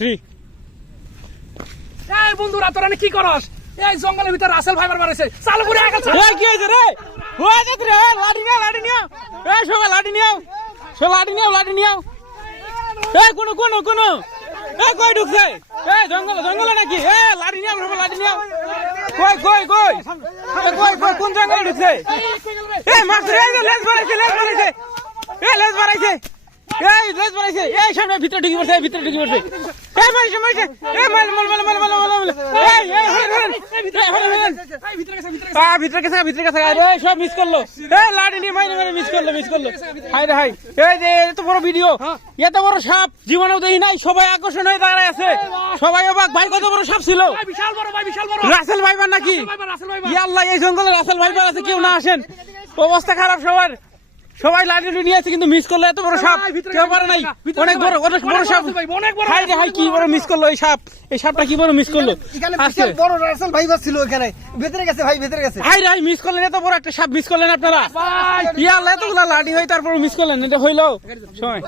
3 এই বন্ধুরা তোরা কি করস? এই জঙ্গলের ভিতর রাসেল ভাইবার মারছে, চালু করে আগে এই কি হইছে রে? ওই দেখ রে, লাঠি নিও এই সবাই লাঠি নিও, সব লাঠি নিও এই কোন এই কই ঢুকছে? এই জঙ্গলে নাকি? এই লাঠি নিও, সব লাঠি নিও। কই কোন জঙ্গলে ঢুকছে? এই মাছ রে, লেজ বাড়াইছে এই লেজ বাড়াইছে এই সামনে ভিতরে ঢুকি পড়ছে এই মারিছে এই মাল ভিতরে গেছে আরে সব মিস করলো। এই লাঠি নিয়ে মাইরে মিস করলো হাই রে হাই। এই যে এত বড় ভিডিও, এত বড় সাপ জীবনেও দেখি নাই। সবাই আকর্ষণ হয়ে দাঁড়ায় আছে, সবাই অবাক। ভাই কত বড় সাপ ছিল? বিশাল বড় ভাই, বিশাল বড় রাসেল ভাইবার নাকি? রাসেল ভাইবার। ইয়া আল্লাহ, এই জঙ্গলে রাসেল ভাইবার আছে, কেউ না আসেন। অবস্থা খারাপ সবার, সবাই লাঠি নিয়ে আছে কিন্তু মিস করলো। এত বড় সাপ কেউ পারে নাই, অনেক বড় সাপ। হাই রে হাই, কি বড় মিস করলো এই সাপটা, কি বড় মিস করলো। আজকে বড় রাসেল ভাই ছিল ওখানে, ভেতরে গেছে ভাই, ভেতরে গেছে। হাই রে হাই, মিস করলেন, এত বড় একটা সাপ মিস করলেন আপনারা। ইয়া আল্লাহ, এতগুলা লাঠি হয় তারপর মিস করলেন, এটা হইলো সময়।